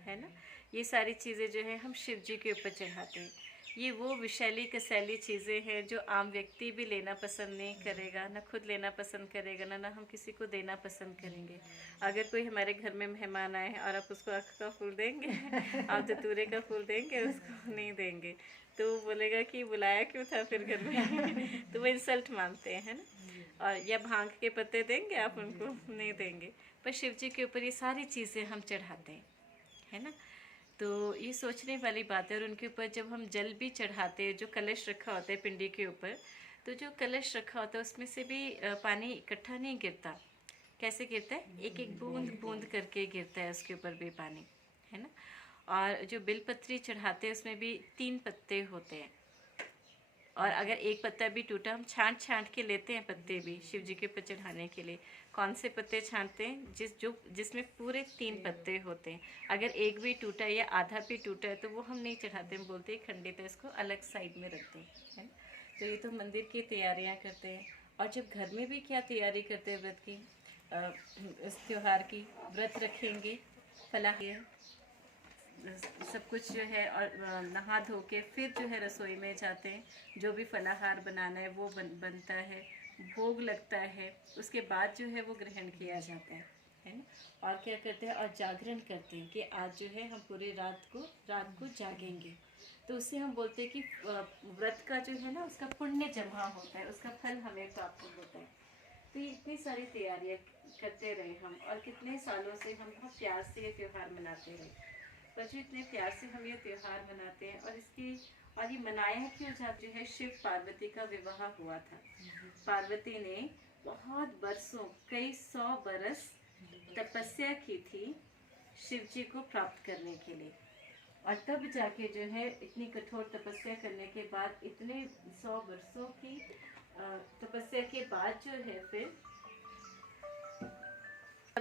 है ना। ये सारी चीज़ें जो है हम शिव जी के ऊपर चढ़ाते हैं। ये वो विषैली कसैली चीज़ें हैं जो आम व्यक्ति भी लेना पसंद नहीं करेगा, ना खुद लेना पसंद करेगा, ना हम किसी को देना पसंद करेंगे। अगर कोई हमारे घर में मेहमान आए और आप उसको आँख का फूल देंगे आप धतूरे का फूल देंगे, उसको नहीं देंगे तो वो बोलेगा कि बुलाया क्यों था फिर घर में तो वो इंसल्ट मानते हैं, है ना। और या भांग के पत्ते देंगे आप उनको, नहीं देंगे। पर शिव जी के ऊपर ये सारी चीज़ें हम चढ़ाते हैं, है ना। तो ये सोचने वाली बात है। और उनके ऊपर जब हम जल भी चढ़ाते हैं, जो कलश रखा होता है पिंडी के ऊपर, तो जो कलश रखा होता है उसमें से भी पानी इकट्ठा नहीं गिरता। कैसे गिरता है? एक एक बूंद बूंद करके गिरता है उसके ऊपर भी पानी, है ना। और जो बिलपत्री चढ़ाते हैं उसमें भी 3 पत्ते होते हैं। और अगर एक पत्ता भी टूटा, हम छांट छांट के लेते हैं पत्ते भी शिव जी के ऊपर चढ़ाने के लिए। कौन से पत्ते छांटते हैं? जिसमें पूरे 3 पत्ते होते हैं। अगर एक भी टूटा या आधा भी टूटा है तो वो हम नहीं चढ़ाते, हम बोलते हैं खंडित है, इसको अलग साइड में रखते हैं, है ना। तो ये तो मंदिर की तैयारियाँ करते हैं। और जब घर में भी क्या तैयारी करते हैं व्रत की, इस त्यौहार की, व्रत रखेंगे, फलाहार सब कुछ जो है, और नहा धो के फिर जो है रसोई में जाते हैं। जो भी फलाहार बनाना है वो बनता है, भोग लगता है, उसके बाद जो है वो ग्रहण किया जाता है ना। और क्या करते हैं? और जागरण करते हैं कि आज जो है हम पूरी रात को जागेंगे। तो उससे हम बोलते हैं कि व्रत का जो है ना उसका पुण्य जमा होता है, उसका फल हमें प्राप्त होता है। तो इतनी सारी तैयारियां करते रहे हम, और कितने सालों से हम बहुत प्यार से ये त्यौहार मनाते रहे। पर जो इतने प्यार से हम ये त्यौहार मनाते हैं, और ये मनाया क्यों जाता है? शिव पार्वती का विवाह हुआ था। पार्वती ने बहुत बरसों, कई 100 बरस तपस्या की थी शिव जी को प्राप्त करने के लिए। और तब जाके जो है इतनी कठोर तपस्या करने के बाद, इतने 100 वर्षों की तपस्या के बाद जो है फिर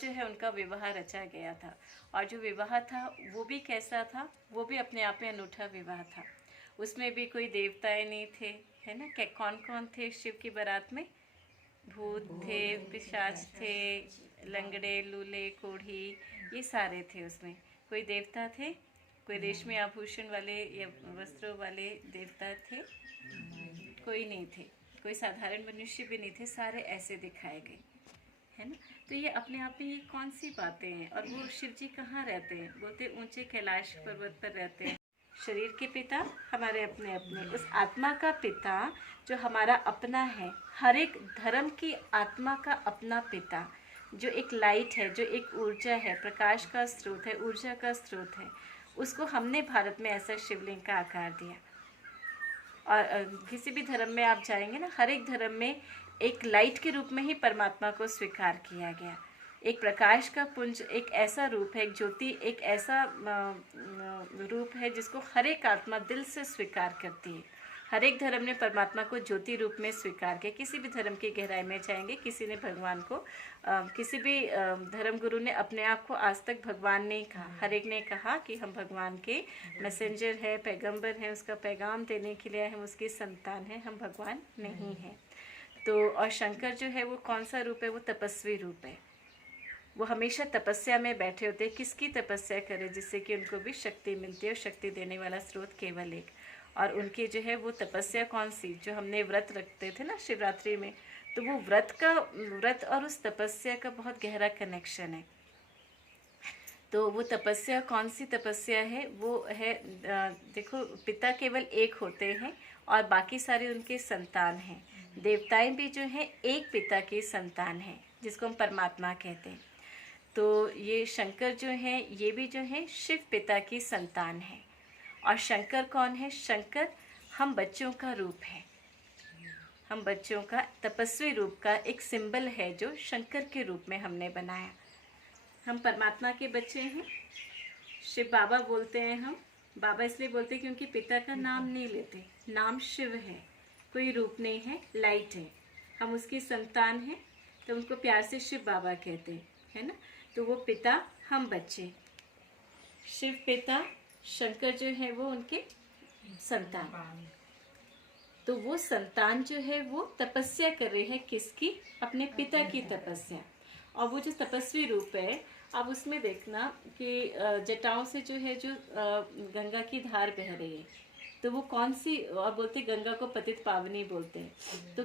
जो है उनका विवाह रचा गया था। और जो विवाह था वो भी कैसा था? वो भी अपने आप में अनूठा विवाह था। उसमें भी कोई देवताएं नहीं थे, है ना। क्या कौन कौन थे शिव की बारात में? भूत थे, पिशाच थे, लंगड़े, लूले, कोढ़ी, ये सारे थे उसमें। कोई देवता थे? कोई रेशमी आभूषण वाले या वस्त्रों वाले देवता थे? कोई नहीं थे। कोई साधारण मनुष्य भी नहीं थे, सारे ऐसे दिखाए गए, है ना। तो ये अपने आप में ये कौन सी बातें हैं? और वो शिव जी कहाँ रहते हैं? बोलते ऊंचे कैलाश पर्वत पर रहते हैं। शरीर के पिता हमारे अपने अपने, उस आत्मा का पिता जो हमारा अपना है, हर एक धर्म की आत्मा का अपना पिता, जो एक लाइट है, जो एक ऊर्जा है, प्रकाश का स्रोत है, ऊर्जा का स्रोत है, उसको हमने भारत में ऐसा शिवलिंग का आकार दिया। और किसी भी धर्म में आप जाएंगे ना, हर एक धर्म में एक लाइट के रूप में ही परमात्मा को स्वीकार किया गया। एक प्रकाश का पुंज, एक ऐसा रूप है, एक ज्योति, एक ऐसा रूप है जिसको हर एक आत्मा दिल से स्वीकार करती है। हर एक धर्म ने परमात्मा को ज्योति रूप में स्वीकार किया। किसी भी धर्म की गहराई में जाएंगे, किसी ने भगवान को, किसी भी धर्म गुरु ने अपने आप को आज तक भगवान नहीं कहा। हर एक ने कहा कि हम भगवान के मैसेंजर है, पैगंबर हैं, उसका पैगाम देने के लिए हम उसकी संतान हैं, हम भगवान नहीं हैं। तो और शंकर जो है वो कौन सा रूप है? वो तपस्वी रूप है। वो हमेशा तपस्या में बैठे होते हैं। किसकी तपस्या करें? जिससे कि उनको भी शक्ति मिलती है, और शक्ति देने वाला स्रोत केवल एक। और उनके जो है वो तपस्या कौन सी, जो हमने व्रत रखते थे ना शिवरात्रि में, तो वो व्रत और उस तपस्या का बहुत गहरा कनेक्शन है। तो वो तपस्या कौन सी तपस्या है, वो है देखो, पिता केवल एक होते हैं और बाकी सारे उनके संतान हैं। देवताएं भी जो हैं एक पिता की संतान हैं, जिसको हम परमात्मा कहते हैं। तो ये शंकर जो हैं ये भी जो हैं शिव पिता की संतान हैं। और शंकर कौन है? शंकर हम बच्चों का रूप है, हम बच्चों का तपस्वी रूप का एक सिंबल है जो शंकर के रूप में हमने बनाया। हम परमात्मा के बच्चे हैं। शिव बाबा बोलते हैं हम, बाबा इसलिए बोलते हैं क्योंकि पिता का नाम नहीं लेते, नाम शिव है, कोई रूप नहीं है, लाइट है, हम उसकी संतान हैं, तो उनको प्यार से शिव बाबा कहते हैं, है ना। तो वो पिता, हम बच्चे, शिव पिता, शंकर जो है वो उनके संतान। तो वो संतान जो है वो तपस्या कर रही है, किसकी? अपने पिता की तपस्या। और वो जो तपस्वी रूप है, अब उसमें देखना कि जटाओं से जो है जो गंगा की धार बह रही है, तो वो कौन सी, और बोलते गंगा को पतित पावनी बोलते हैं। तो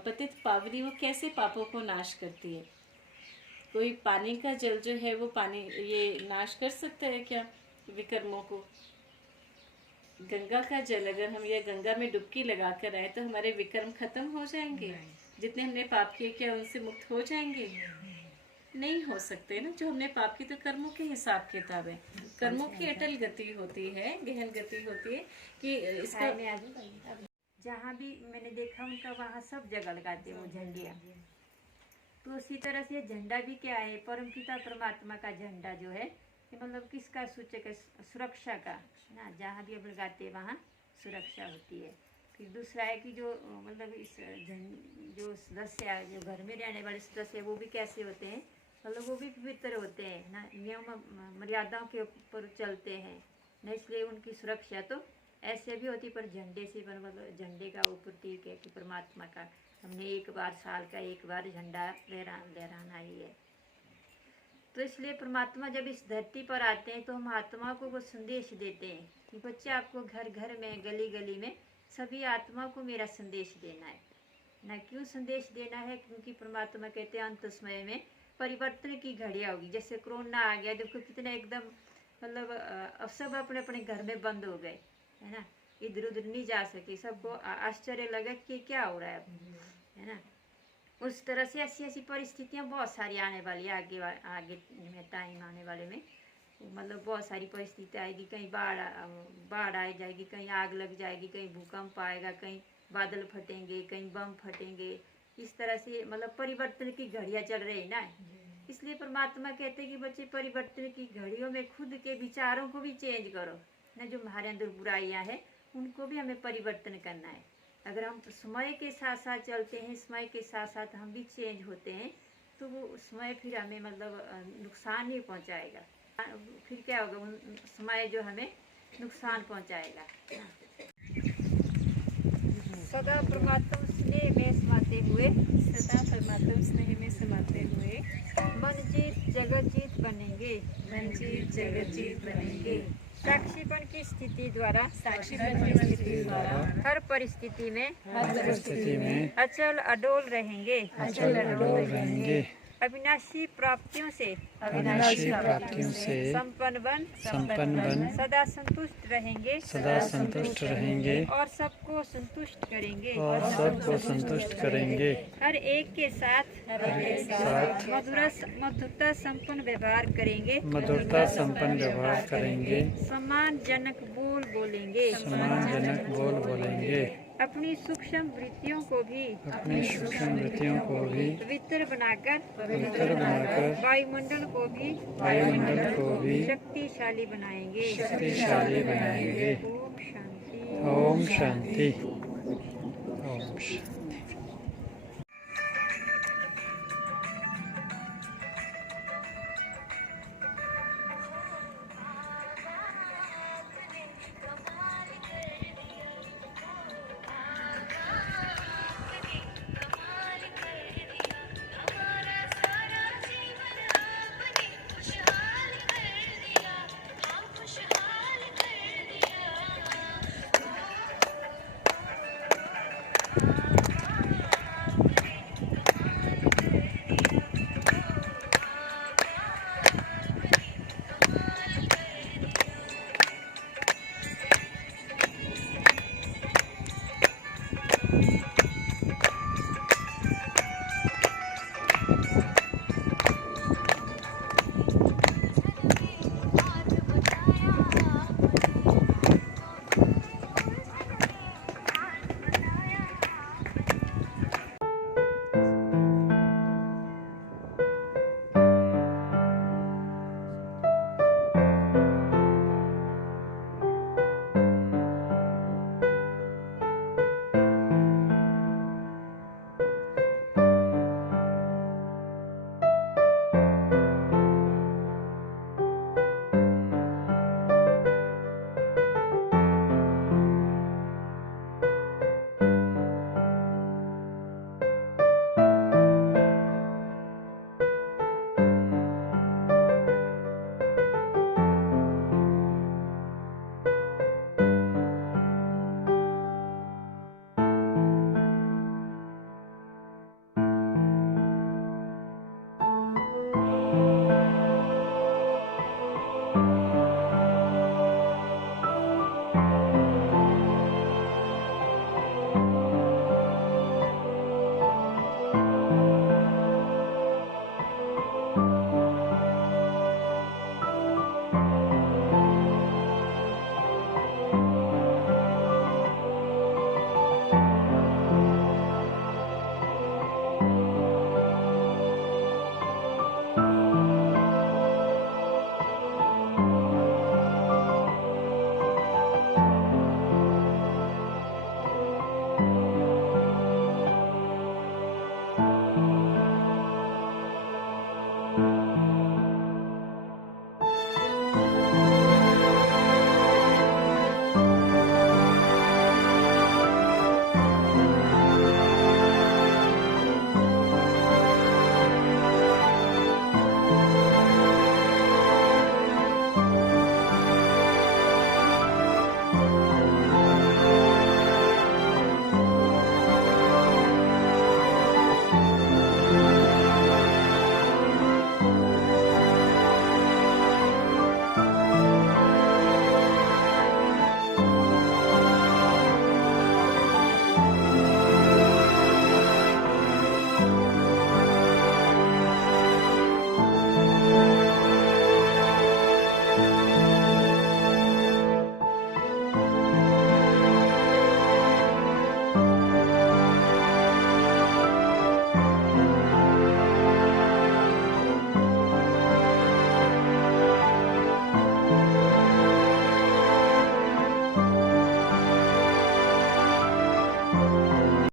पतित पावनी वो कैसे पापों को नाश करती है? कोई पानी का जल जो है वो पानी ये नाश कर सकता है क्या विकर्मों को? गंगा का जल अगर हम ये गंगा में डुबकी लगा कर आए तो हमारे विकर्म खत्म हो जाएंगे? जितने हमने पाप किए क्या उनसे मुक्त हो जाएंगे? नहीं हो सकते ना। जो हमने पाप की, तो कर्मों के हिसाब किताब है, कर्मों की अटल गति होती है, गहन गति होती है कि इसका जहाँ भी मैंने देखा उनका वहाँ सब जगह लगाते हैं वो झंडियाँ। तो उसी तरह से झंडा भी क्या है? परमपिता परमात्मा का झंडा जो है, ये मतलब किसका सूचक है? सुरक्षा का ना। जहाँ भी अब लगाते हैं वहाँ सुरक्षा होती है। फिर दूसरा है कि जो मतलब इस जो सदस्य, जो घर में रहने वाले सदस्य, वो भी कैसे होते हैं? मतलब वो भी पवित्र होते हैं ना, नियम मर्यादाओं के ऊपर चलते हैं ना, इसलिए उनकी सुरक्षा तो ऐसे भी होती। पर झंडे से मतलब झंडे का वो प्रतीक है कि परमात्मा का हमने एक बार साल का एक बार झंडा लहराना ही है। तो इसलिए परमात्मा जब इस धरती पर आते हैं तो हम आत्मा को वो संदेश देते हैं कि बच्चे, आपको घर घर में, गली गली में सभी आत्मा को मेरा संदेश देना है ना। क्यों संदेश देना है? क्योंकि परमात्मा कहते हैं अंत समय में परिवर्तन की घड़ियाँ होगी। जैसे कोरोना आ गया, देखो कितना एकदम मतलब अब सब अपने अपने घर में बंद हो गए, है ना, इधर उधर नहीं जा सके। सबको आश्चर्य लगा कि क्या हो रहा है अब, है ना। उस तरह से ऐसी ऐसी परिस्थितियाँ बहुत सारी आने वाली है आगे में, टाइम आने वाले में मतलब बहुत सारी परिस्थिति आएगी। कहीं बाढ़ आ जाएगी, कहीं आग लग जाएगी, कहीं भूकंप आएगा, कहीं बादल फटेंगे, कहीं बम फटेंगे। इस तरह से मतलब परिवर्तन की घड़ियाँ चल रही है ना। इसलिए परमात्मा कहते हैं कि बच्चे, परिवर्तन की घड़ियों में खुद के विचारों को भी चेंज करो ना। जो हमारे अंदर बुराइयाँ हैं उनको भी हमें परिवर्तन करना है। अगर हम समय के साथ साथ चलते हैं, समय के साथ साथ हम भी चेंज होते हैं, तो वो समय फिर हमें मतलब नुकसान नहीं पहुंचाएगा। फिर क्या होगा? समय जो हमें नुकसान पहुंचाएगा। सदा परमात्मा स्नेह में समाते हुए, सदा परमात्मा स्नेह में समाते हुए मन जीत जगत जीत बनेंगे, मन जीत जगत जीत बनेंगे। साक्षीपन की स्थिति द्वारा, साक्षीपन की स्थिति द्वारा हर परिस्थिति में अचल अडोल रहेंगे, रहेंगे। अविनाशी प्राप्तियों से संपन्न बन सदा संतुष्ट रहेंगे और सबको संतुष्ट करेंगे हर एक के साथ मधुरता संपन्न व्यवहार करेंगे सम्मानजनक बोल बोलेंगे अपनी सूक्ष्म वृत्तियों को भी पवित्र बनाकर वायुमंडल को भी शक्तिशाली बनाएंगे। ओम शांति। ओम शांति।